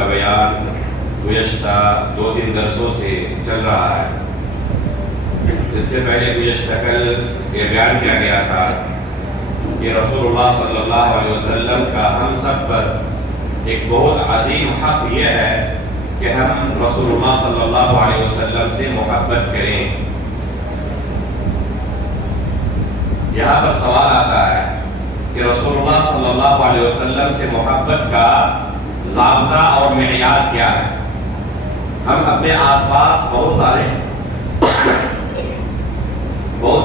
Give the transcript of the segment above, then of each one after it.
کا بیان گزشتہ 2-3 درسوں سے چل رہا ہے۔ اس سے پہلے گزشتہ کل یہ بیان کیا گیا تھا کہ رسول اللہ صلی اللہ علیہ وسلم کا ہم سب پر ایک بہت عظیم حق یہ ہے کہ ہم رسول اللہ صلی اللہ علیہ وسلم سے محبت کریں۔ یہاں پر سوال آتا ہے کہ رسول اللہ صلی اللہ علیہ وسلم سے محبت کا ضابطہ اور معیار کیا ہے؟ ہم اپنے آس پاس بہت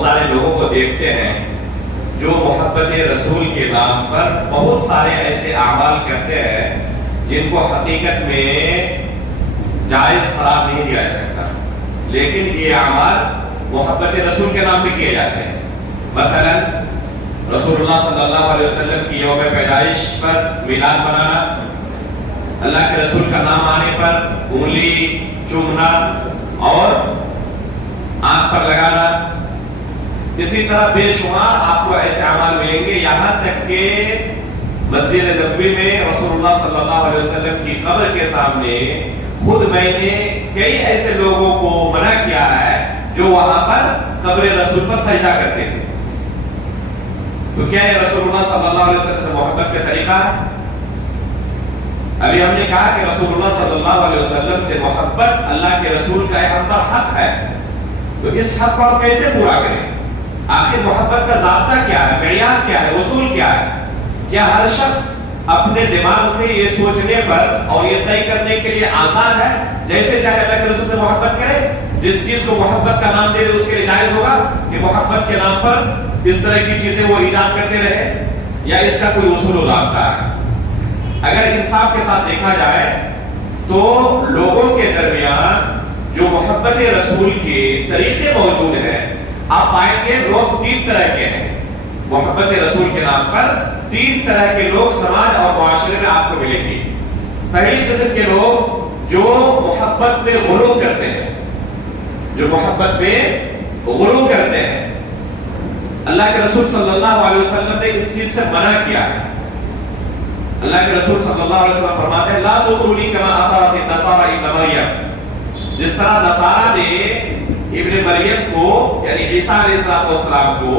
سارے لوگوں کو دیکھتے ہیں جو محبت رسول کے نام پر بہت سارے ایسے اعمال کرتے ہیں جن کو حقیقت میں جائز قرار نہیں دیا جا سکتا، لیکن یہ اعمال محبت رسول کے نام پہ کیے جاتے ہیں۔ مثلا رسول اللہ صلی اللہ علیہ وسلم کی یوم پیدائش پر میلاد منانا، اللہ کے رسول کا نام آنے پر انگلی چومنا اور آنکھ پر لگانا، اسی طرح بے شمار آپ کو ایسے اعمال ملیں گے، یہاں تک کہ مسجد نبوی میں رسول اللہ صلی اللہ علیہ وسلم کی قبر کے سامنے خود میں نے کئی ایسے لوگوں کو منع کیا ہے جو وہاں پر قبر رسول پر سجدہ کرتے تھے۔ تو کیا یہ رسول اللہ صلی اللہ علیہ وسلم سے محبت کا طریقہ ہے؟ ابھی ہم نے کہا کہ رسول اللہ صلی اللہ علیہ وسلم سے محبت اللہ کے رسول کا ہم پر حق ہے، تو اس حق کو ہم کیسے پورا کریں؟ آخر محبت کا ضابطہ کیا ہے، معیار کیا ہے، اصول کیا ہے؟ کیا ہر شخص اپنے دماغ سے یہ سوچنے پر اور یہ طے کرنے کے لیے آزاد ہے جیسے چاہے اللہ کے رسول سے محبت کرے؟ جس چیز کو محبت کا نام دے دے اس کے لیے جائز ہوگا کہ محبت کے نام پر اس طرح کی چیزیں وہ ایجاد کرتے رہے، یا اس کا کوئی اصول و ضابطہ ہے؟ اگر انصاف کے ساتھ دیکھا جائے تو لوگوں کے درمیان جو محبت رسول کے طریقے موجود ہیں، آپ پائیں گے لوگ 3 طرح کے ہیں۔ محبت رسول کے نام پر 3 طرح کے لوگ سماج اور معاشرے میں آپ کو ملیں گے۔ پہلی قسم کے لوگ جو محبت پہ غلو کرتے ہیں، جو محبت پہ غلو کرتے ہیں، اللہ کے رسول صلی اللہ علیہ وسلم نے اس چیز سے منع کیا ہے۔ اللہ کے رسول صلی اللہ علیہ وسلم فرماتے ہیں لا تطرونی کما اطاعت النصارى ابن مریم، جس طرح نصارہ نے ابن مریم کو یعنی عیسیٰ علیہ السلام کو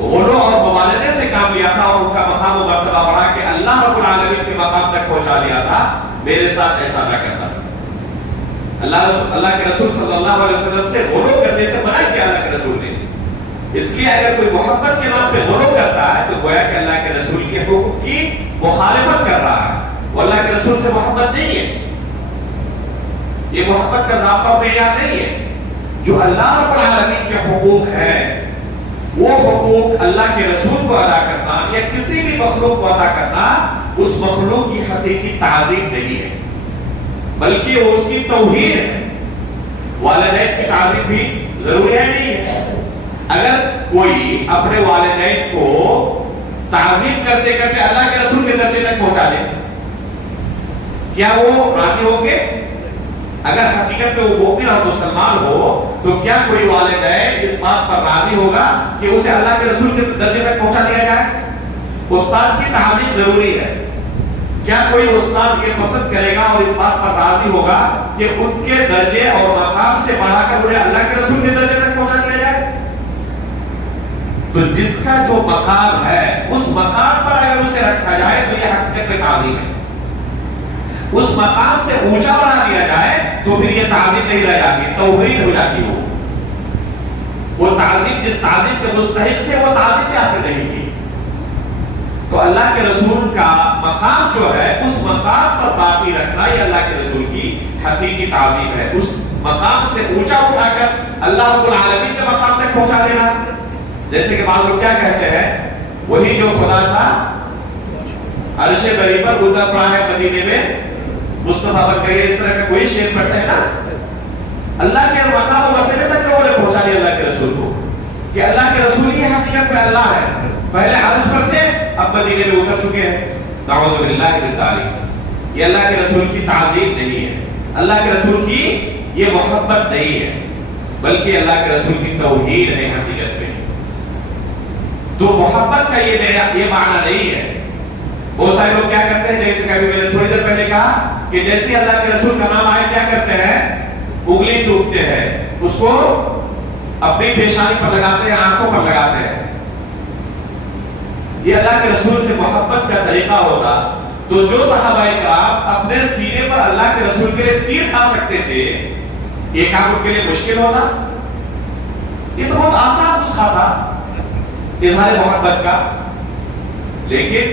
غلو اور مبالغے سے کام لیا تھا اور ان کا مقام و مرتبہ بڑھا کے اللہ رب العالمین کے مقام تک پہنچا دیا تھا، میرے ساتھ ایسا نہ کرنا۔ اللہ کے رسول صلی اللہ علیہ وسلم سے غلو کرنے سے منع کیا اللہ کے رسول نے۔ اس لیے اگر کوئی محبت کے نام پہ غلو کرتا ہے تو گویا کہ اللہ کے رسول کے حکم کی مخالفت کر رہا ہے، وہ اللہ کے رسول سے محبت نہیں ہے، یہ محبت کا ضابطہ اور معیار نہیں ہے۔ جو اللہ رب العالمین کے حقوق ہیں وہ حقوق اللہ کے رسول کو ادا کرنا یا کسی بھی مخلوق کو ادا کرنا اس مخلوق کی حقیقی تعظیم نہیں ہے، بلکہ وہ اس کی توہین ہے۔ والدین کی تعظیم بھی ضروری ہے نہیں ہے؟ اگر کوئی اپنے والدین کو تعظیم کرتے کرتے اللہ کے رسول کے درجے تک پہنچا دے، کیا وہ راضی ہوں گے؟ اگر حقیقت میں وہ مومن اور مسلمان ہو تو کیا کوئی والدین اس بات پر راضی ہوگا کہ اسے اللہ کے رسول کے درجے تک پہنچا دیا جائے؟ استاد کی تعظیم ضروری ہے۔ کیا کوئی استاد یہ پسند کرے گا اور اس بات پر راضی ہوگا کہ ان کے درجے اور مقام سے بڑھا کر انہیں اللہ کے رسول کے درجے تک پہنچا دیا جائے؟ تو جس کا جو مقام ہے اس مقام پر اگر اسے رکھا جائے تو یہ حقیقت میں تعظیم ہے۔ اس مقام سے اونچا بنا دیا جائے تو پھر یہ تعظیم نہیں رہ جاتی، توہین ہو جاتی ہو۔ وہ تعظیم جس تعظیم کے مستحق تھے وہ تعظیم بھی آپ نے نہیں کی۔ تو اللہ کے رسول کا مقام جو ہے اس مقام پر باقی رکھنا یہ اللہ کے رسول کی حقیقی تعظیم ہے۔ اس مقام سے اونچا اٹھا کر اللہ رب العالمین کے مقام تک پہنچا دینا۔ جیسے کہ بعض لوگ کیا کہتے ہیں، وہی جو خدا تھا عرش بری پر اتر پڑا ہے مدینے میں مصطفیٰ بن گئے، اس طرح کا کوئی شعر پڑھتے ہیں نا۔ اللہ کے مقام و مرتبے تک لوگوں نے پہنچا دیا اللہ کے رسول کو کہ اللہ کے رسول ہی حقیقت میں اللہ ہے، پہلے عرش پر تھے اب مدینے میں اتر چکے ہیں۔ نعوذ باللہ من ذالک، یہ اللہ کے رسول کی تعظیم نہیں ہے، اللہ کے رسول کی یہ محبت نہیں ہے، بلکہ اللہ کے رسول کی توہین ہے حقیقت میں۔ تو محبت کا یہ معنی نہیں ہے۔ بہت سارے لوگ کیا کرتے ہیں، جیسے کہ ابھی میں نے تھوڑی دیر پہلے کہا کہ جیسے اللہ کے رسول کا نام آئے کیا کرتے ہیں؟ انگلی چومتے ہیں، اس کو اپنی پیشانی پر لگاتے ہیں، آنکھوں پر لگاتے ہیں. یہ اللہ کے رسول سے محبت کا طریقہ ہوتا تو جو صحابہ کرام اپنے سینے پر اللہ کے رسول کے لیے تیر کھا سکتے تھے، یہ کام ان کے لیے مشکل ہوتا؟ یہ تو بہت آسان نسخہ تھا اظہار محبت کا. لیکن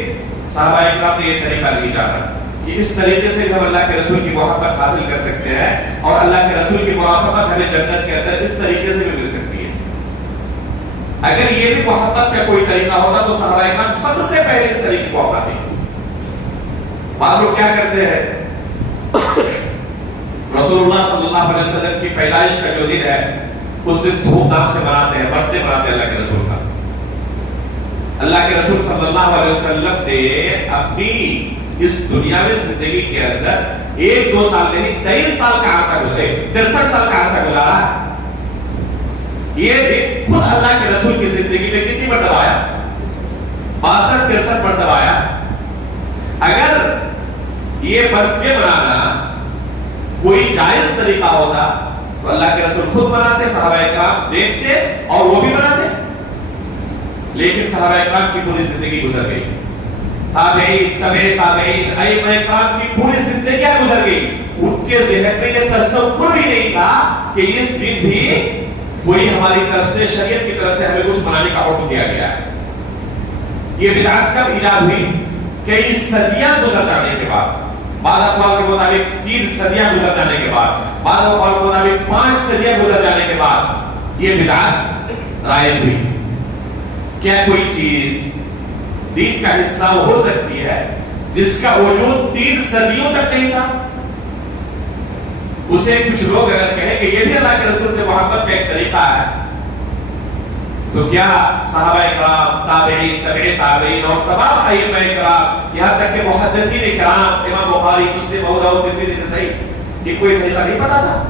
صحابہ کرام نے یہ طریقہ نہیں جانا کہ اس طریقے سے ہم اللہ کے رسول کی محبت حاصل کر سکتے ہیں اور اللہ کے رسول کی مرافقت ہمیں جنت کے اندر اس طریقے سے بھی مل سکتی ہے. اگر یہ بھی محبت کا کوئی طریقہ ہوتا تو صحابہ کرام سب سے پہلے اس طریقے کو اپناتے. بعض لوگ کیا کرتے ہیں، رسول اللہ صلی اللہ علیہ وسلم کی پیدائش کا جو دن ہے اس دن دھوم دھام سے مناتے ہیں، برتھڈے مناتے ہیں اللہ کے رسول کا. اللہ کے رسول صلی اللہ علیہ وسلم نے اپنی اس دنیاوی زندگی کے اندر 1-2 سال نہیں 23 سال کا عرصہ گزرے، 63 سال کا عرصہ گزارا. یہ دن خود اللہ کے رسول کی زندگی میں کتنی مرتبہ آیا؟ 62-63 مرتبہ آیا. اگر یہ برتھڈے منانا کوئی جائز طریقہ ہوتا تو اللہ کے رسول خود مناتے، صحابہ کرام دیکھتے اور وہ بھی مناتے. لیکن صحابہ کرام کی پوری زندگی گزر گئی، تابعین تابعین ائمہ کرام کی پوری زندگی گزر گئی، ان کے ذہن میں یہ تصور بھی نہیں تھا کہ اس دن بھی کوئی ہماری طرف سے، شریعت کی طرف سے ہمیں کچھ منانے کا حکم دیا گیا ہے. یہ بدعت کب ایجاد ہوئی؟ کئی صدیاں گزر جانے کے بعد. بعض اقوال کے مطابق 3 صدیاں گزر جانے کے بعد، بعض اقوال کے مطابق 5 صدیاں گزر جانے کے بعد یہ بدعت رائج ہوئی. کیا کوئی چیز دین کا حصہ ہو سکتی ہے جس کا وجود 3 صدیوں تک نہیں تھا؟ اسے کچھ لوگ اگر کہیں کہ یہ بھی اللہ کے رسول سے محبت کا ایک طریقہ ہے، تو کیا صحابہ کرام، تابعین، تابع تابعین اور تمام ائمہ کرام، یہاں تک کہ محدثین کرام، امام بخاری، مسلم، ابو داؤد، ترمذی، نسائی، یہ کوئی طریقہ نہیں پتا تھا؟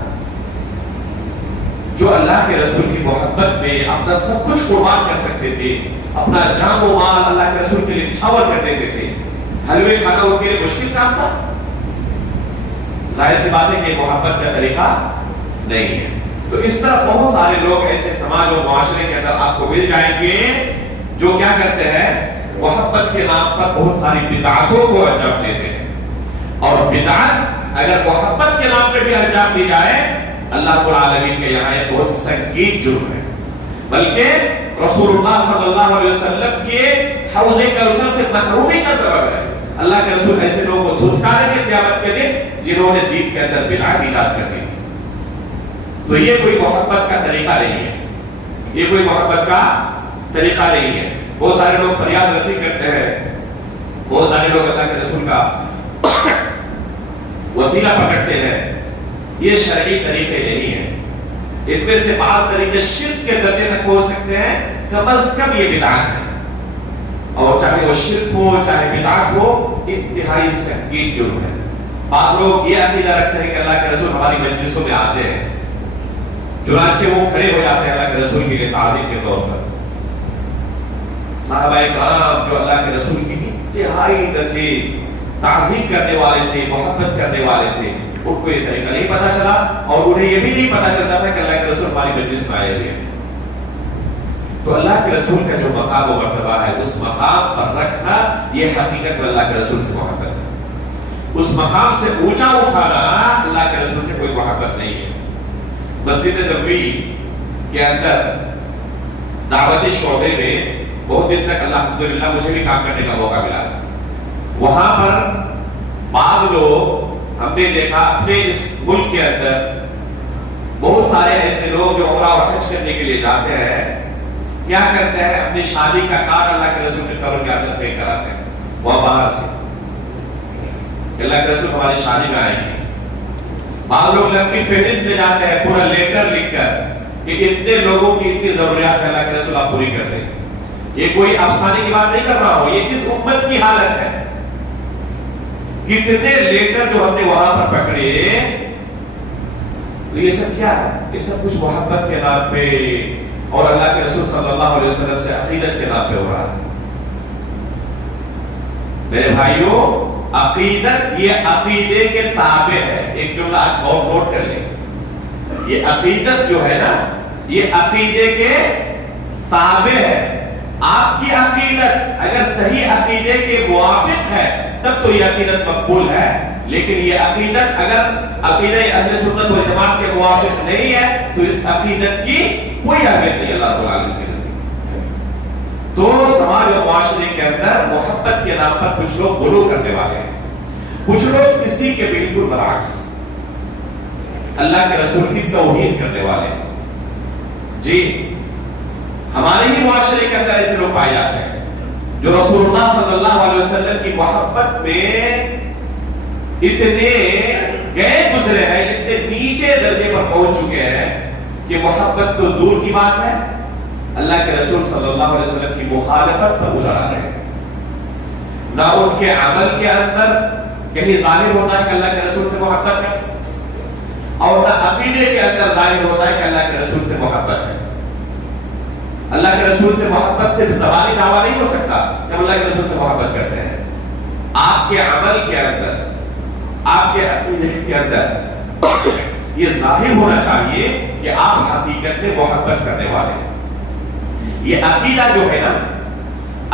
جو اللہ کے رسول کی محبت میں اپنا سب کچھ قربان کر سکتے تھے، اپنا جان و مال اللہ کے رسول کے لیے نچھاور کر دیتے تھے، حلوے کھانا ان کے لیے مشکل کام تھا؟ ظاہر سی بات ہے کہ محبت کا طریقہ نہیں ہے. تو اس طرح بہت سارے لوگ ایسے سماج اور معاشرے کے اندر آپ کو مل جائیں گے جو کیا کرتے ہیں، محبت کے نام پر بہت ساری بدعتوں کو انجام دیتے ہیں. اور بدعت اگر محبت کے نام پہ بھی انجام دی جائے، اللہ رب العالمین کے یہاں یہ بہت سنگین جرم ہے، بلکہ رسول اللہ صلی اللہ علیہ وسلم کے حوض کوثر سے محرومی کا سبب ہے. اللہ کے رسول ایسے لوگوں کو دھتکاریں گے قیامت کے دن جنہوں نے دین کے اندر بدعت ایجاد کر دی. تو یہ کوئی محبت کا طریقہ نہیں ہے، یہ کوئی محبت کا طریقہ نہیں ہے. بہت سارے لوگ فریاد رسی کرتے ہیں، بہت سارے لوگ اللہ کے رسول کا وسیلہ پکڑتے ہیں. یہ شرعی طریقے نہیں ہیں. ان میں سے بعض طریقے شرک کے درجے تک پہنچ سکتے ہیں، کم از کم یہ بدعت ہے. اور چاہے وہ شرک ہو چاہے بدعت ہو، انتہائی سنگین جرم ہے. بعض لوگ یہ عقیدہ رکھتے ہیں کہ اللہ کے رسول ہماری مجلسوں میں آتے ہیں، چنانچہ وہ کھڑے ہو جاتے ہیں اللہ کے رسول کے لیے تعظیم کے طور پر. صحابہ کرام جو اللہ کے رسول کی انتہائی درجے تعظیم کرنے والے تھے، محبت کرنے والے تھے، ان کو یہ طریقہ نہیں پتا چلا اور انہیں یہ بھی نہیں پتا چلتا تھا کہ اللہ کے رسول ہماری مجلس میں آئے ہوئے ہیں. تو اللہ کے رسول کا جو مقام و مرتبہ ہے اس مقام پر رکھنا، یہ حقیقت میں اللہ کے رسول سے محبت ہے. اس مقام سے اونچا اٹھانا اللہ کے رسول سے کوئی محبت نہیں ہے. مسجد نبوی کے اندر دعوتی شعبے میں بہت دن تک الحمدللہ مجھے بھی کام کرنے کا موقع ملا. وہاں پر بعض لوگ ہم نے دیکھا اپنے اس ملک کے اندر بہت سارے ایسے لوگ جو عمرہ اور حج کرنے کے لیے جاتے ہیں، کیا کرتے ہیں، اپنی شادی کا کارڈ اللہ کے رسول کی قبر کے اندر پھینک کر آتے ہیں وہاں باہر سے کہ اللہ کے رسول ہماری شادی میں آئیں گے. بعض لوگ لمبی فہرست لے جاتے ہیں، پورا لیٹر لکھ کر کہ اتنے لوگوں کی اتنی ضروریات ہے اللہ کے رسول آپ پوری کر دیں. یہ کوئی افسانے کی بات نہیں کر رہا ہوں، یہ کس امت کی حالت ہے. کتنے لیٹر جو ہم نے وہاں پر پکڑے، تو یہ سب کیا ہے؟ یہ سب کچھ محبت کے نام پہ اور اللہ کے رسول صلی اللہ علیہ وسلم سے عقیدت کے نام پہ ہو رہا ہے. میرے بھائیوں، عقیدت یہ عقیدے کے تابع ہے. ایک جملہ آج بہت نوٹ کر لیں, یہ عقیدت جو ہے نا یہ عقیدے کے تابع ہے. آپ کی عقیدت اگر صحیح عقیدے کے موافق ہے تب تو یہ عقیدت مقبول ہے, لیکن یہ عقیدت اگر عقیدہ اہل سنت والجماعت کے موافق نہیں ہے تو اس عقیدت کی کوئی اہمیت نہیں اللہ رب العالمین کے نزدیک. تو سماج اور معاشرے کے اندر محبت کے نام پر کچھ لوگ غلو کرنے والے ہیں, کچھ لوگ اسی کے بالکل برعکس اللہ کے رسول کی توہین کرنے والے ہیں. جی ہمارے ہی معاشرے کے اندر ایسے لوگ پائے جاتے ہیں جو رسول اللہ صلی اللہ علیہ وسلم کی محبت میں اتنے گئے گزرے ہیں, اتنے نیچے درجے پر پہنچ چکے ہیں کہ محبت تو دور کی بات ہے, اللہ کے رسول صلی اللہ علیہ وسلم کی مخالفت پر اتر آ رہے ہیں. نہ ان کے عمل کے اندر کہیں ظاہر ہوتا ہے کہ اللہ کے رسول سے محبت ہے, اور نہ عقیدے کے اندر ظاہر ہوتا ہے کہ اللہ کے رسول سے محبت ہے. اللہ کے رسول سے محبت صرف زبانی دعویٰ نہیں ہو سکتا جب اللہ کے رسول سے محبت کرتے ہیں. آپ کے عمل کے اندر, آپ کے عقیدے کے اندر یہ ظاہر ہونا چاہیے کہ آپ حقیقت میں محبت کرنے والے ہیں. یہ عقیدہ جو ہے نا,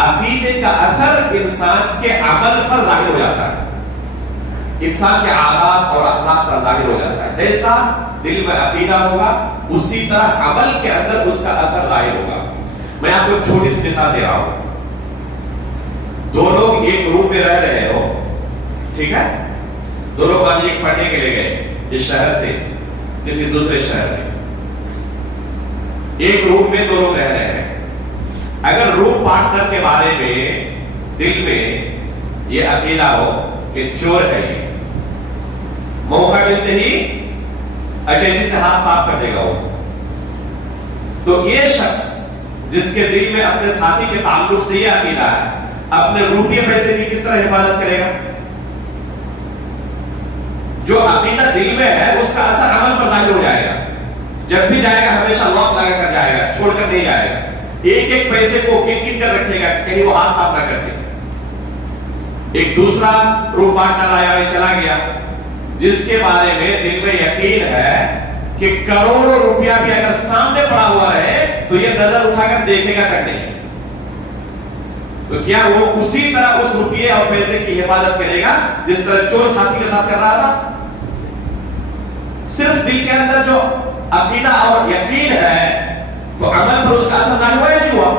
عقیدے کا اثر انسان کے عمل پر ظاہر ہو جاتا ہے, انسان کے عادات اور اخلاق پر ظاہر ہو جاتا ہے. جیسا دل میں عقیدہ ہوگا اسی طرح عمل کے اندر اس کا اثر ظاہر ہوگا. میں آپ کو ایک چھوٹی سی مثال دے رہا ہوں. دو لوگ ایک روم میں رہ رہے ہو, ٹھیک ہے, دو لوگ مان لیجیے پڑھنے کے لیے گئے اس شہر سے کسی دوسرے شہر میں, ایک روم میں دو لوگ رہ رہے ہیں. اگر روم پارٹنر کے بارے میں دل میں یہ عقیدہ ہو کہ چور ہے, یہ موقع ملتے ہی اٹیچی سے ہاتھ صاف کر دے گا وہ, تو یہ شخص جس کے دل میں اپنے ساتھی کے تعلق سے یہ عقیدہ ہے, اپنے روپیے پیسے کی کس طرح حفاظت کرے گا؟ جو عقیدہ دل میں ہے اس کا اثر عمل پر ظاہر ہو جائے گا. جب بھی جائے گا ہمیشہ لاک لگا کر جائے گا, چھوڑ کر نہیں جائے گا. ایک ایک پیسے کو گن کر رکھے گا کہیں وہ ہاتھ صاف نہ کر دے. ایک دوسرا روم پارٹنر آیا چلا گیا جس کے بارے میں دل میں یقین ہے کہ کروڑوں روپیہ بھی اگر سامنے پڑا ہوا ہے تو یہ نظر اٹھا کر دیکھے گا تک نہیں, تو کیا وہ اسی طرح اس روپیے اور پیسے کی حفاظت کرے گا جس طرح چور ساتھی کے ساتھ کر رہا تھا؟ صرف دل کے اندر جو عقیدہ اور یقین ہے تو عمل پر اس کا اثر ظاہر ہوا یا نہیں ہوا؟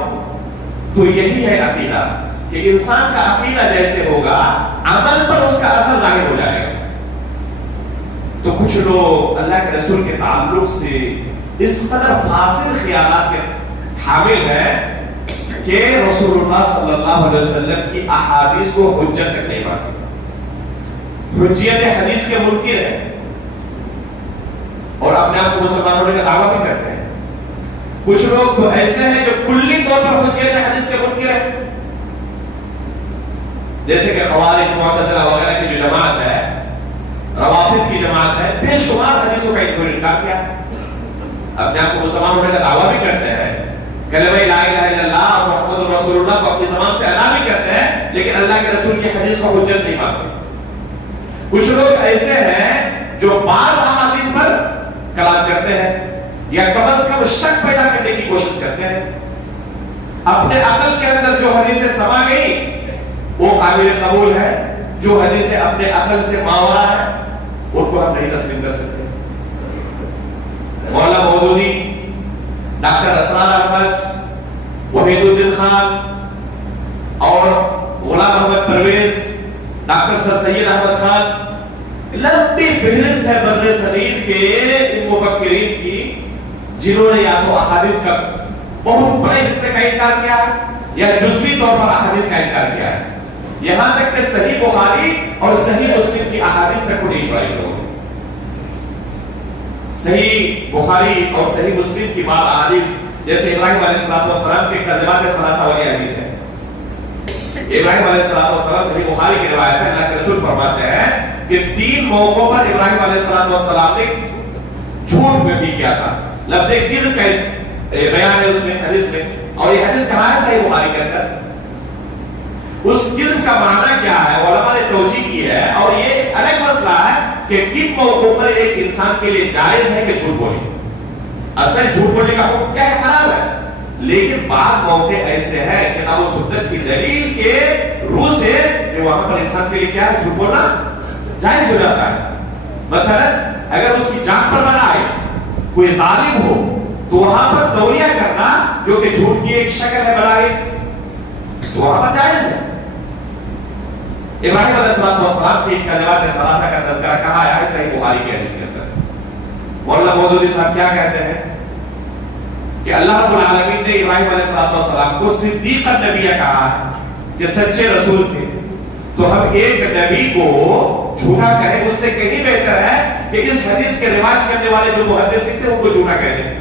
تو یہی ہے عقیدہ کہ انسان کا عقیدہ جیسے ہوگا عمل پر اس کا اثر ظاہر ہو جائے گا. تو کچھ لوگ اللہ کے رسول کے تعلق سے اس قدر فاسد خیالات کے حامل ہیں کہ رسول اللہ صلی اللہ علیہ وسلم کی احادیث کو حجت تک نہیں مانتے, حجیت حدیث کے منکر ہیں اور اپنے آپ کو مسلمان ہونے کا دعویٰ بھی کرتے ہیں. کچھ لوگ تو ایسے ہیں جو کلی طور پر حجیت حدیث کے منکر ہیں, جیسے کہ خوارج, معتزلہ وغیرہ کی جو جماعت ہے, روافض کی جماعت ہے, بے شمار حدیثوں کا انکار کیا, اپنے آپ کو مسلمان ہونے کا دعویٰ بھی کرتے ہیں, کلمہ لا الہ الا اللہ اور محمد رسول اللہ کو اپنی زبان سے ادا بھی کرتے ہیں, لیکن اللہ کے رسول کی حدیث کو حجت نہیں مانتے. کچھ لوگ ایسے ہیں جو بار احادیث پر کلام کرتے ہیں یا کم از کم شک پیدا کرنے کی کوشش کرتے ہیں. اپنے عقل کے اندر جو حدیثیں سما گئی وہ قابل قبول ہے, جو حدیثیں اپنے عقل سے ماورا ہے ان کو ہم نہیں تسلیم کر سکتے. مولانا مودودی, ڈاکٹر اسرار احمد, وحید الدین خان اور غلام محمد پرویز, ڈاکٹر سر سید احمد خان, لمبی فہرست ہے بر صغیر کے ان مفکرین کی جنہوں نے یا تو احادیث کا بہت بڑے حصے کا انکار کیا یا جزوی طور پر احادیث کا انکار کیا ہے, یہاں تک کہ صحیح بخاری اور صحیح مسلم کی احادیث تک کو نہیں چھوڑائی لوگوں نے. صحیح بخاری اور صحیح مسلم کی بعض احادیث جیسے ابراہیم علیہ السلام کے کذبات ثلاثہ والی حدیث ہے. ابراہیم علیہ السلام صحیح بخاری کی روایت ہے, اللہ کے رسول فرماتے ہیں کہ 3 موقعوں پر ابراہیم علیہ السلام نے جھوٹ میں بھی کیا تھا. لفظ کذب کا بیان ہے اس میں حدیث میں, اور یہ حدیث کہاں ہے؟ صحیح بخاری کے اندر. اس قسم کا معنی کیا ہے علماء نے توجیہ کی ہے، اور یہ الگ مسئلہ ہے کہ کن موقعوں پر ایک انسان کے لیے جائز ہے کہ جھوٹ بولے۔ اصل جھوٹ بولنے کا حکم کیا ہے؟ حرام ہے، لیکن بعض موقع ایسے ہیں کتاب و سنت کی دلیل کے روح سے کہ وہاں پر انسان کے لیے کیا ہے؟ جھوٹ بولنا جائز ہو جاتا ہے۔ مثلا اگر اس کی جان پر نہ آئے، کوئی ظالم ہو، تو وہاں پر توریہ کرنا جو کہ جھوٹ کی ایک شکل ہے بلائی، تو وہاں پر جائز ہے۔ ابراہیم علیہ السلام کی کلمات ثلاثہ کا تذکرہ کہا ہے صحیح بخاری کی حدیث کے اندر۔ مولانا مودودی صاحب کیا کہتے ہیں کہ اللہ رب العالمین نے ابراہیم علیہ السلام کو صدیق النبی کہا کہ سچے رسول تھے، تو ہم ایک نبی کو جھوٹا کہیں اس سے کہیں بہتر ہے کہ اس حدیث کے روایت کرنے والے جو محدثین تھے ان کو جھوٹا کہہ دیں۔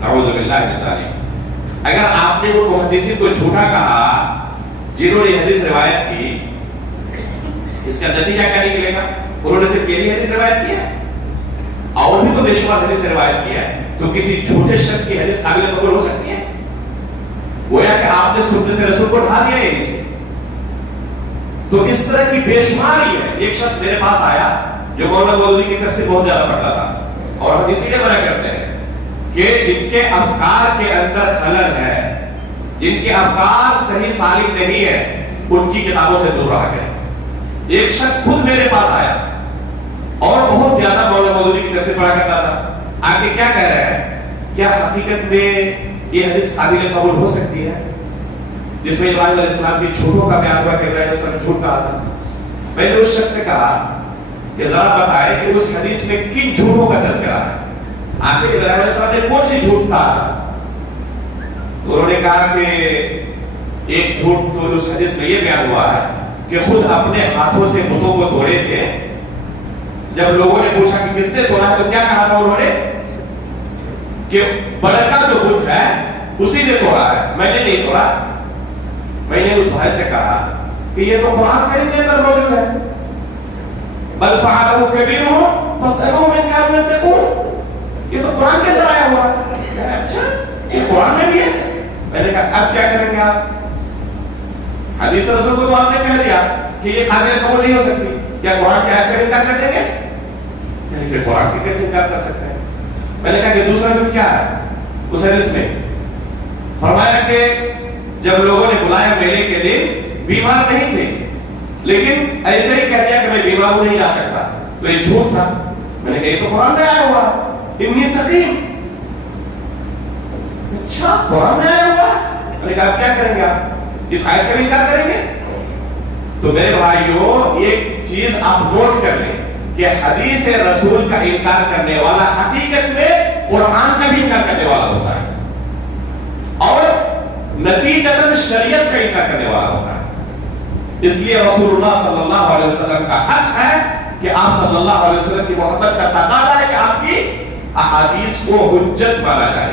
نعوذ باللہ من ذالک۔ اگر آپ نے ان محدثین کو جھوٹا کہا جنہوں نے حدیث روایت کی، اس کا نتیجہ کیا نکلے گا؟ انہوں نے صرف یہی حدیث روایت کی ہے، اور بھی تو بے شمار حدیث روایت کی ہے، تو کسی جھوٹے شخص کی حدیث قابل قبول ہو سکتی ہے؟ گویا کہ آپ نے سنت رسول کو ڈھا دیا ہے سے۔ تو اس طرح کی بے شمار ہی ہے۔ ایک شخص میرے پاس آیا جو مولانا مودودی کی تفسیر بہت زیادہ پڑھتا تھا، اور ہم اسی لیے منع کرتے ہیں کہ جن کے افکار کے اندر خلل ہے، جن کے افکار صحیح سالم نہیں ہے، ان کی کتابوں سے دور رہا کریں۔ ایک شخص خود میرے پاس آیا اور بہت زیادہ مولانا مودودی کی تفسیر پڑھا کرتا تھا، آگے کیا کہہ رہے ہیں؟ کیا حقیقت میں یہ حدیث قابل قبول ہو سکتی ہے جس میں ابراہیم علیہ السلام کی جھوٹوں کا بیان ہوا کہ ابراہیم علیہ السلام نے جھوٹ کہا تھا؟ میں نے اس شخص سے کہا کہ ذرا بتائے کہ اس حدیث میں کن جھوٹوں کا تذکرہ ہے؟ آخر ابراہیم علیہ السلام نے کون سی جھوٹ کہا؟ انہوں نے کہا کہ ایک جھوٹ تو اس حدیث میں یہ بیان ہوا ہے کہ خود اپنے ہاتھوں سے بتوں کو توڑے تھے۔ جب لوگوں نے پوچھا کہ کس نے توڑا ہے تو کیا کہا تھا انہوں نے؟ کہ بڑکا جو بت ہے اسی نے توڑا ہے، میں نے نہیں توڑا۔ میں نے اس بھائی سے کہا کہ یہ تو قرآن کریم کے اندر موجود ہے، بل فعلہ کبیرہم فاسألوہم ان کانوا ینطقون، یہ تو قرآن کے اندر آیا ہوا ہے۔ اچھا یہ قرآن میں بھی ہے؟ میں نے کہا اب کیا کریں گے آپ؟ حدیث رسول کو تو آپ نے کہہ دیا کہ یہ قابل قبول نہیں ہو سکتی، کیا قرآن کی آیت کا انکار کر دیں گے؟ یعنی کہ قرآن کی کیسے انکار کر سکتے ہیں؟ میں نے کہا کہ دوسرا جو کیا ہے اس حدیث میں فرمایا کہ جب لوگوں نے بلایا میلے کے دن بیمار نہیں تھے، لیکن ایسے ہی کہہ دیا کہ میں بیمار ہوں نہیں جا سکتا، تو یہ جھوٹ تھا۔ میں نے کہا یہ تو قرآن میں آیا ہوا انی سقیم۔ اچھا قرآن میں آیا ہوا؟ میں نے کہا آپ کیا کریں گے؟ آپ اس آیت کا انکار کریں گے؟ تو میرے بھائیوں ایک چیز آپ نوٹ کر لیں کہ حدیث رسول کا انکار کرنے والا حقیقت میں قرآن کا بھی انکار کرنے والا ہوتا ہے، اور نتیجتاً شریعت کا انکار کرنے والا ہوتا ہے۔ اس لیے رسول اللہ صلی اللہ علیہ وسلم کا حق ہے کہ آپ صلی اللہ علیہ وسلم کی محبت کا تقاضا ہے کہ آپ کی احادیث کو حجت مانا جائے،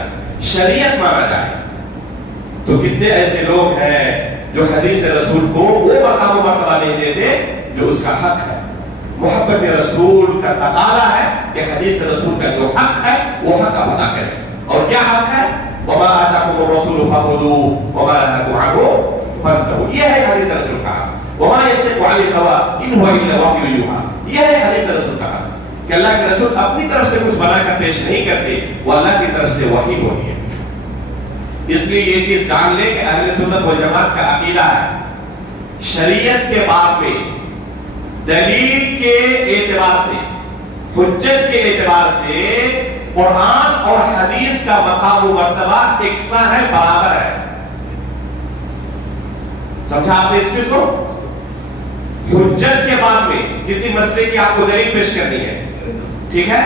شریعت مانا جائے۔ تو کتنے ایسے لوگ ہیں جو حدیث رسول کو وہ مقام و مرتبہ نہیں دیتے جو اس کا حق ہے۔ محبت رسول کا تقاضا ہے کہ حدیث رسول کا جو حق ہے وہ حق ادا کریں۔ اور کیا حق ہے؟ وما آتاکم الرسول فخذوه وما نهاکم عنہ فانتہوا، یہ ہے حدیث رسول کا حق۔ وما ينطق عن الهوى ان هو الا وحی یوحی، یہ ہے حدیث رسول کا حق کہ اللہ کے رسول اپنی طرف سے کچھ بنا کر پیش نہیں کرتے، وہ اللہ کی طرف سے وحی ہوتی ہے۔ اس لیے یہ چیز جان لیں کہ اہل سنت و جماعت کا عقیدہ ہے شریعت کے باب میں دلیل کے اعتبار سے، حجت کے اعتبار سے قرآن اور حدیث کا مقام و مرتبہ یکساں ہے، برابر ہے۔ سمجھا آپ نے اس چیز کو؟ حجت کے باب میں کسی مسئلے کی آپ کو دلیل پیش کرنی ہے، ٹھیک ہے؟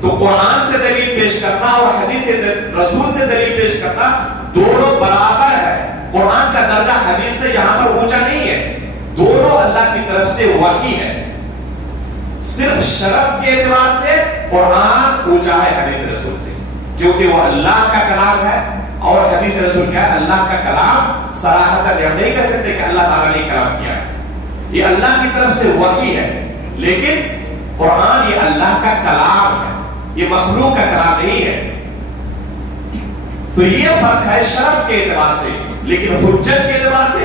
تو قرآن سے دلیل پیش کرنا اور حدیث رسول سے دلیل پیش کرنا دونوں برابر ہے۔ قرآن کا درجہ حدیث سے یہاں پر اونچا نہیں ہے، دونوں اللہ کی طرف سے وحی ہے۔ صرف شرف کے اعتبار سے قرآن اونچا ہے حدیث رسول سے، کیونکہ وہ اللہ کا کلام ہے، اور حدیث رسول کیا ہے؟ اللہ کا کلام۔ صراحتاً ہم نہیں کہہ سکتے کہ اللہ تعالیٰ نے کلام کیا ہے، یہ اللہ کی طرف سے وحی ہے، لیکن قرآن یہ اللہ کا کلام ہے، یہ مخلوق کا کلام نہیں ہے۔ تو یہ فرق ہے شرف کے اعتبار سے، لیکن حجت کے اعتبار سے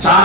4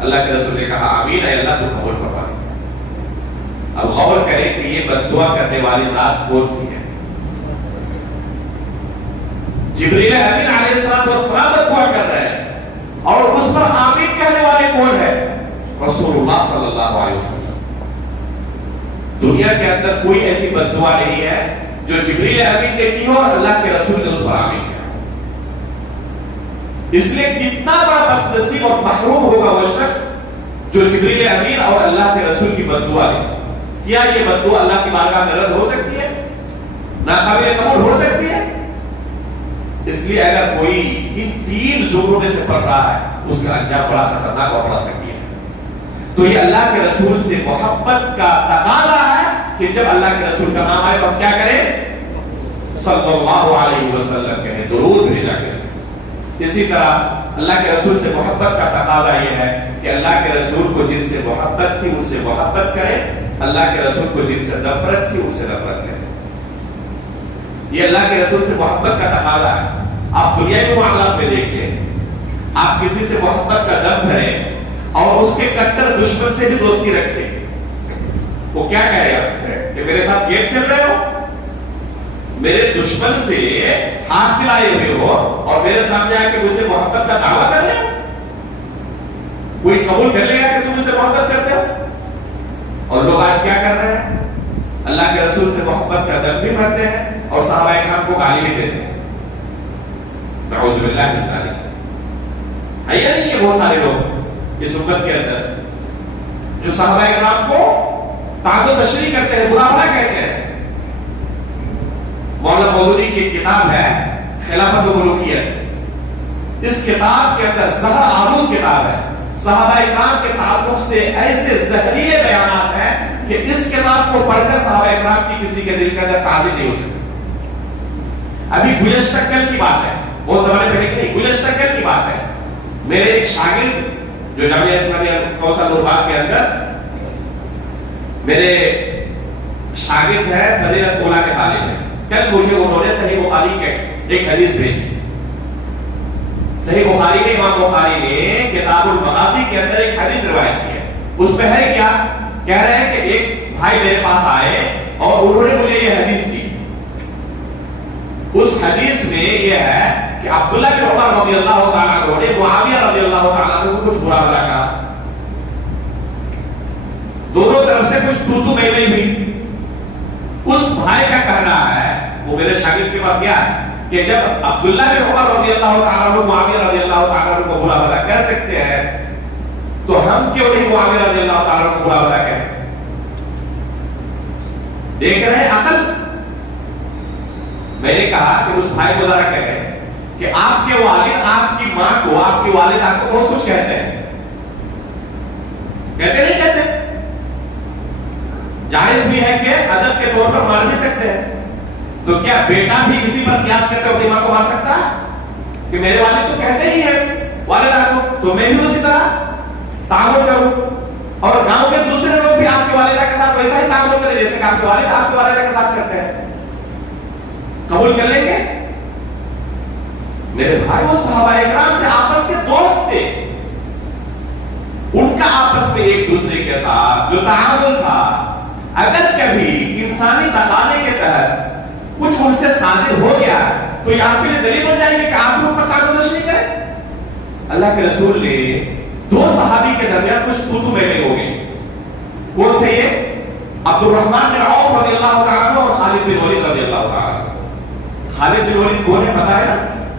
اللہ کے رسول نے کہا آمین، اے اللہ تو قبول فرما۔ اب غور کریں کہ یہ بد دعا کرنے والی ذات کون سی ہے؟ جبریل امین علیہ السلام بد دعا کر رہے ہیں اور اس پر آمین کہنے والے کون ہے؟ رسول اللہ صلی اللہ علیہ وسلم۔ دنیا کے اندر کوئی ایسی بد دعا نہیں ہے جو جبریل امین نے کی ہو اور اللہ کے رسول نے اس پر آمین کیا۔ اس لیے کتنا بڑا بد نصیب اور محروم ہوگا وہ شخص جو جبریل امین اور اللہ کے رسول کی بد دعا لے۔ کیا یہ بد دعا اللہ کی بارگاہ میں رد ہو سکتی ہے؟ ناقابل قبول ہو سکتی ہے؟ اس لیے اگر کوئی ان تین زمروں میں سے پڑھ رہا ہے اس کا انجام بڑا خطرناک اور بڑا سخت ہے۔ تو یہ اللہ کے رسول سے محبت کا تقاضا ہے کہ جب اللہ کے رسول کا نام آئے تو ہم کیا کریں؟ صلی اللہ علیہ وسلم کہیں، درود بھیجا کریں۔ اسی طرح اللہ کے رسول سے محبت کا تقاضا یہ ہے کہ اللہ کے رسول کو جن سے محبت تھی ان سے محبت کریں، اللہ کے رسول کو جن سے نفرت تھی ان سے نفرت کریں۔ یہ اللہ کے رسول سے محبت کا تقاضا ہے۔ آپ دنیاوی معاملات میں دیکھ لیں، آپ کسی سے محبت کا دم بھریں اور اس کے کٹر دشمن سے بھی دوستی رکھے، وہ کیا کہے گا کہ میرے ساتھ گیم کھیل رہے ہو، میرے دشمن سے ہاتھ ملائے ہوئے ہو اور میرے سامنے آ کے مجھ سے محبت کا دعویٰ کر رہے ہو؟ کوئی قبول کر لے گا کہ تم مجھ سے محبت کرتے ہو؟ اور لوگ آج کیا کر رہے ہیں؟ اللہ کے رسول سے محبت کا دم بھی بھرتے ہیں اور صحابہ کرام کو گالی بھی دیتے ہیں۔ نعوذ باللہ من ذالک۔ ہے یا نہیں یہ بہت سارے لوگ اس امت کے اندر جو صحابہ کرام کو تعظیم و تشریح کرتے ہیں، برا بھلا کہتے ہیں؟ مولانا مودودی کی ایک کتاب ہے خلافت و ملوکیت، اس کتاب کے اندر زہر آلود کتاب ہے، صحابہ کرام کے تعلق سے ایسے زہریلے بیانات ہیں کہ اس کتاب کو پڑھ کر صحابہ کرام کی کسی کے دل کے اندر تعظیم نہیں ہو سکتی۔ ابھی گزشتہ کل کی بات ہے، بہت زمانے پہلے کی نہیں، گزشتہ کل کی بات ہے، میرے ایک شاگرد جو جامعہ اسلامیہ کوثر نور باغ کے اندر میرے شاگرد ہے، فضیلت اولیٰ کے طالب ہیں، کل مجھے انہوں نے صحیح بخاری کے ایک حدیث بھیجی۔ صحیح بخاری میں امام بخاری نے کتاب المغازی کے اندر ایک حدیث روایت کی ہے، اس پہ ہے کیا؟ کہہ رہے ہیں کہ ایک بھائی میرے پاس آئے اور انہوں نے مجھے یہ حدیث دی۔ اس حدیث میں یہ ہے کہ عبداللہ بن عمر رضی اللہ تعالیٰ عنہ نے معاویہ رضی اللہ تعالیٰ عنہ کو کچھ برا بھلا کہا، دونوں طرف سے کچھ تو تو میں ہوئی۔ اس بھائی کا کہنا ہے، وہ میرے شاگرد کے پاس گیا کہ جب عبداللہ بن عمر رضی اللہ تعالیٰ عنہ معاویہ رضی اللہ تعالیٰ عنہ کو برا بھلا کہہ سکتے ہیں تو ہم کیوں نہیں معاویہ رضی اللہ تعالیٰ عنہ کو برا بھلا کہیں؟ دیکھ رہے ہیں عقل۔ میں نے کہا کہ اس بھائی کو ذرا کہے کہ آپ کے والد آپ کی ماں کو، آپ کی والدہ کو بہت کچھ کہتے ہیں، کہتے نہیں کہتے؟ جائز بھی ہے کہ ادب کے طور پر مار بھی سکتے ہیں، تو کیا بیٹا بھی کسی پر قیاس کرتے اپنی ماں کو مار سکتا ہے کہ میرے والد تو کہتے ہی ہیں والدہ کو تو میں بھی اسی طرح تعامل کروں؟ اور گاؤں کے دوسرے لوگ بھی آپ کے والدہ کے ساتھ ویسا ہی تعامل کریں جیسے کہ آپ کے والد آپ کے والدہ کے ساتھ کرتے ہیں، قبول کر لیں گے؟ میرے بھائی وہ صحابہ اکرام کے آپس کے دوست تھے، ان کا آپس میں ایک دوسرے کے ساتھ جو تعامل تھا، اگر کبھی انسانی تقاضے کے تحت کچھ ان سے صادر ہو گیا تو یہ آپ کے لیے دلیل بن جائے گی کہ آپ لوگ پر تعامل نہیں کریں۔ اللہ کے رسول نے دو صحابی کے درمیان کچھ تو میں ہو گئی، کون تھے یہ؟ عبد الرحمن بن عوف رضی اللہ تعالیٰ عنہ اور خالد بن ولید رضی اللہ تعالیٰ عنہ۔ خالد بن ولید کون ہے پتہ ہے نا؟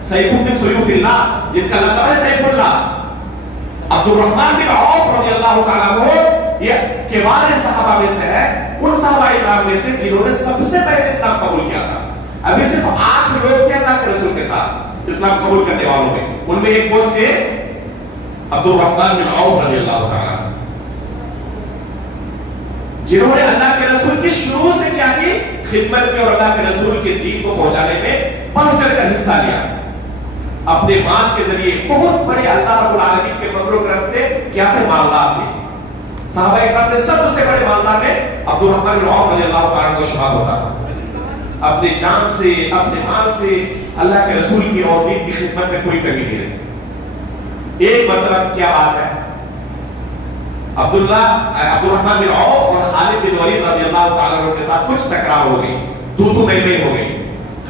سیف بن سیوف اللہ، جن کا لقب ہے سیف اللہ۔ عبد الرحمن بن عوف رضی اللہ تعالیٰ عنہ یہ کبار صحابہ میں سے ہے، ان صحابہ اکرام میں سے جنہوں نے سب سے پہلے اسلام قبول کیا تھا۔ ابھی صرف 8 لوگ تھے اللہ کے رسول کے ساتھ اسلام قبول کرنے والوں میں، ان میں ایک کون تھے؟ عبد الرحمن بن عوف رضی اللہ تعالیٰ عنہ، جنہوں نے اللہ کے رسول کی شروع سے کیا کی؟ خدمت میں، اور اللہ کے رسول کے دین کو پہنچانے میں بڑھ چڑھ کر حصہ لیا۔ اپنے مال کے ذریعے بہت بڑے اللہ رب العالمین کے فضل و کرم سے کیا تھے؟ مالدار تھے۔ صحابہ اکرام میں سب سے بڑے مالدار میں عبد الرحمن بن عوف رضی اللہ تعالیٰ عنہ کو شمار ہوتا تھا۔ اپنے جان سے، اپنے مال سے اللہ کے رسول کی اور دین کی خدمت میں کوئی کمی نہیں رکھی۔ ایک مرتبہ کیا بات ہے عبد الرحمن بن عوف اور خالد بن ولید رضی اللہ تعالیٰ عنہ کے ساتھ کچھ تکرار ہو گئی، تو میں ہو گئی.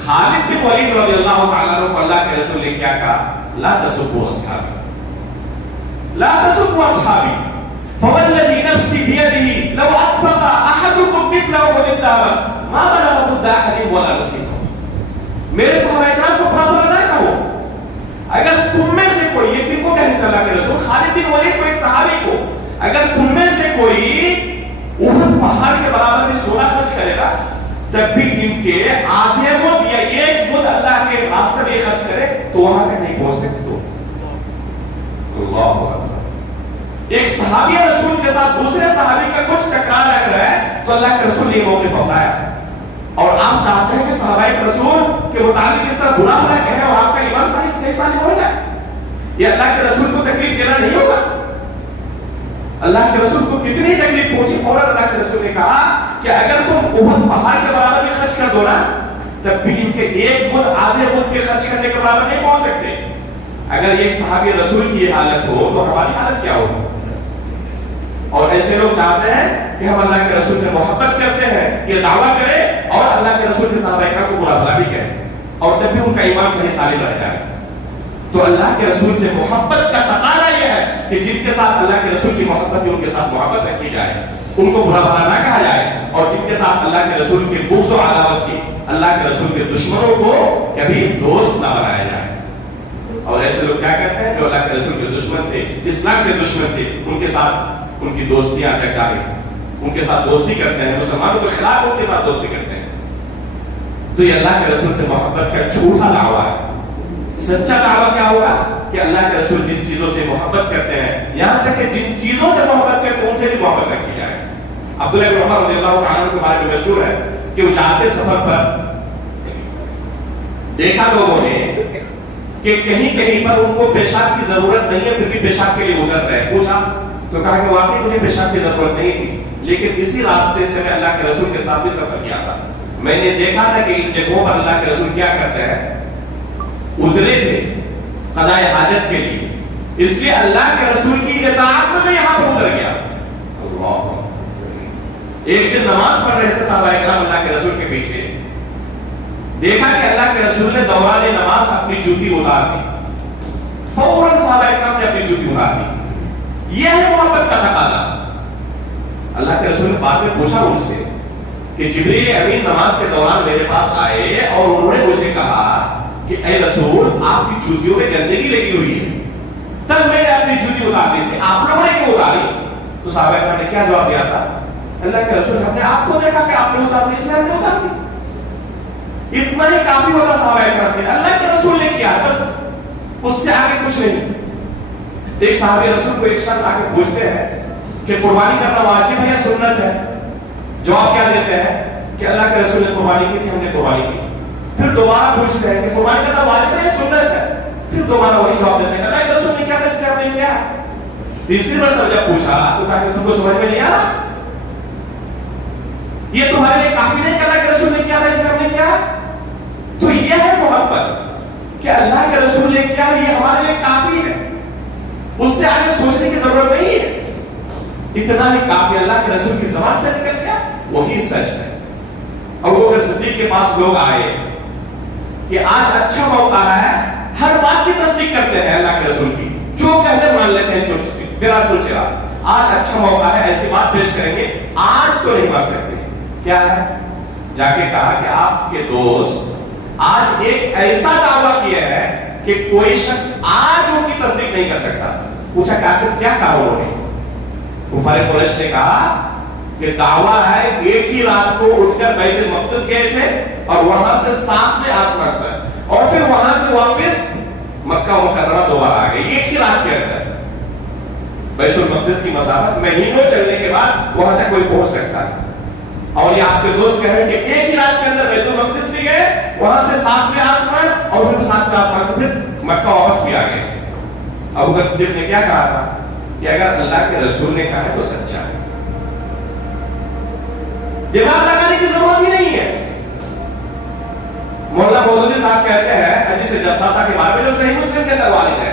خالد بن ولید رضی اللہ تعالیٰ عنہ کو اللہ کے رسول نے کیا کہا؟ لا تسبوا اصحابی، لا تسبوا اصحابی فوالذی نفسی بیدہ لو انفق احدکم مثل احد ذهبا ما بلغ مد احدهم ولا نصیفہ. میرے صحابہ کرام کو برا نہ کہو. اگر تم میں سے کوئی، یہ کن کو کہتے اللہ کے رسول؟ خالد بن ولید کو، ایک صحابی کو. اگر تم میں سے کوئی احد پہاڑ کے برابر میں سونا خرچ کرے گا تب بھی ان کے آدھے مد یا ایک مد اللہ کے راستے میں خرچ کرے تو وہاں تک نہیں پہنچ سکتے. تو اللہ اکبر. ایک صحابی رسول کے ساتھ دوسرے صحابی کا کچھ ٹکرا لگ رہا ہے تو اللہ کے رسول نے یہ موقف اپنایا. اور آپ چاہتے ہیں کہ صحابہ رسول کے متعلق اس طرح برا بھلا کہیں اور آپ کا ایمان صحیح ثابت ہو جائے؟ یہ اللہ کے رسول کو تکلیف دینا نہیں ہوگا. اللہ کے رسول کو کتنی تکلیف پہنچی، فوراً اللہ کے رسول نے کہا کہ اگر تم احد پہاڑ کے برابر بھی خرچ کر دو نا تب بھی ان کے ایک مد آدھے مد کے خرچ کرنے کے برابر نہیں پہنچ سکتے. اگر ایک صحابی رسول کی یہ حالت ہو تو ہماری حالت کیا ہوگی؟ اور ایسے لوگ چاہتے ہیں کہ ہم اللہ کے رسول سے محبت کرتے ہیں، یہ دعویٰ کریں اور اللہ کے رسول کے صحابہ کرام کو برا بھلا بھی کہیں اور تب بھی ان کا ایمان صحیح ثابت رہ جائے. تو اللہ کے رسول سے محبت کا تقاضا یہ ہے کہ جن کے ساتھ اللہ کے رسول کی محبت ہے ان کے ساتھ محبت رکھی جائے، ان کو برا بھلا نہ کہا جائے، اور جن کے ساتھ اللہ کے رسول کے بغض و عداوت کی، اللہ کے رسول کے دشمنوں کو کبھی دوست نہ بنایا جائے. اور ایسے لوگ کیا کرتے ہیں جو اللہ کے رسول کے دشمن تھے، اسلام کے دشمن تھے، ان کے ساتھ ان کی دوستیاں جگہ ان کے ساتھ دوستی کرتے ہیں، مسلمانوں کے خلاف ان کے ساتھ دوستی کرتے ہیں. تو یہ اللہ کے رسول سے محبت کا جھوٹا دعویٰ ہے. سچا دعویٰ کیا ہوگا کہ اللہ کے رسول جن چیزوں سے محبت کرتے ہیں، یہاں تک کہ جن چیزوں سے محبت کرتے ہیں ان سے بھی محبت رکھی جائے. عبداللہ بن عمر رضی اللہ تعالیٰ عنہ کے بارے میں مشہور ہے کہ وہ جاتے سفر پر دیکھا لوگوں نے کہ کہیں کہیں پر ان کو پیشاب کی ضرورت نہیں ہے پھر بھی پیشاب کے لیے ادھر رہے. پوچھا تو کہا کہ واقعی مجھے پیشاب کی ضرورت نہیں تھی، لیکن اسی راستے سے میں اللہ کے رسول کے ساتھ بھی سفر کیا تھا. میں نے دیکھا تھا کہ ان جگہوں پر اللہ کے رسول کیا کرتے ہیں، ادھرے تھے قضاء حاجت کے لیے، اس لیے اللہ کے رسول کی اطاعت میں یہاں پر ادھر گیا. اللہ. ایک دن نماز پڑھ رہے تھے صحابہ کرام اللہ کے رسول کے پیچھے، دیکھا کہ اللہ کے رسول نے دوران نماز اپنی جوتی اتار دی. فوراً صحابہ کرام نے اپنی جوتی اتار دی. یہ ہے محبت کا تقاضا. اللہ کے رسول نے بعد میں پوچھا ان سے کہ جبریل امین نماز کے دوران میرے پاس آئے اور انہوں نے مجھے کہا کہ اے رسول آپ کی جوتیوں میں گندگی لگی ہوئی ہے، تب میں نے اپنی جوتی اتار دی تھی، آپ لوگوں نے کیوں اتاری؟ تو صحابہ کرام نے کیا جواب دیا تھا؟ اللہ کے رسول ہم نے آپ کو دیکھا کہ آپ نے اتار دی، اس لیے ہم نے اتار دی. اتنا ہی کافی ہوتا صحابہ کرام نے. اللہ کے رسول نے کیا، بس اس سے آگے کچھ نہیں. ایک صحابی رسول کو ایک شخص آ کے پوچھتے ہیں کہ قربانی کرنا واجب ہے یا سنت ہے؟ جواب کیا دیتے ہیں کہ اللہ کے رسول نے قربانی کی تھی، ہم نے قربانی کی. پھر دوبارہ پوچھتے ہیں کہ قربانی کرنا واجب ہے یا سنت ہے؟ پھر دوبارہ وہی جواب دیتے ہیں کہ اللہ کے رسول نے کیا تھا اس لیے ہم نے کیا. تیسری مرتبہ جب پوچھا تو کہا کہ تم کو سمجھ میں نہیں آ رہا، یہ تمہارے لیے کافی نہیں کہ اللہ کے رسول نے کیا تھا اس لیے ہم نے کیا. تو یہ ہے محبت کہ اللہ کے رسول نے کیا، یہ ہمارے لیے کافی ہے، اس سے آگے سوچنے کی ضرورت نہیں ہے. اتنا ہی کافی اللہ کے رسول کی زبان سے نکل گیا وہی سچ ہے. اور وہ صدیق کے پاس لوگ آئے کہ آج اچھا موقع ہے، ہر بات کی تصدیق کرتے ہیں اللہ کے رسول کی، جو کہتے مان لیتے ہیں بلا چوچرا. آج اچھا موقع ہے، ایسی بات پیش کریں گے، آج تو نہیں مان سکتے. کیا ہے؟ جا کے کہا کہ آپ کے دوست آج ایک ایسا دعویٰ کیا ہے کہ کوئی شخص آج ان کی تصدیق نہیں کر سکتا. پوچھا کہ آخر کیا کہا انہوں نے؟ کفار قریش نے کہا کہ دعویٰ ہے ایک ہی رات کو اٹھ کر بیت المقدس گئے تھے اور وہاں سے 7ویں آسمان تک اور پھر وہاں سے واپس مکہ مکرمہ دوبارہ آ گئے ایک ہی رات کے اندر. بیت المقدس کی مسافت مہینوں چلنے کے بعد وہاں تک کوئی پہنچ سکتا ہے. اور یہ آپ کے دوست کہہ رہے ہیں کہ ایک ہی رات کے اندر بیت المقدس بھی گئے، وہاں سے 7ویں آسمان اور پھر 7ویں آسمان سے پھر مکہ واپس بھی آ گئے. ابو بکر صدیق نے کیا کہا تھا کہ اگر اللہ کے رسول نے کہا ہے تو سچا ہے، دماغ لگانے کی ضرورت ہی نہیں ہے. مولانا مودودی صاحب کہتے ہیں حدیث جساسہ کے بارے میں جو صحیح مسلم کے اندر وارد ہے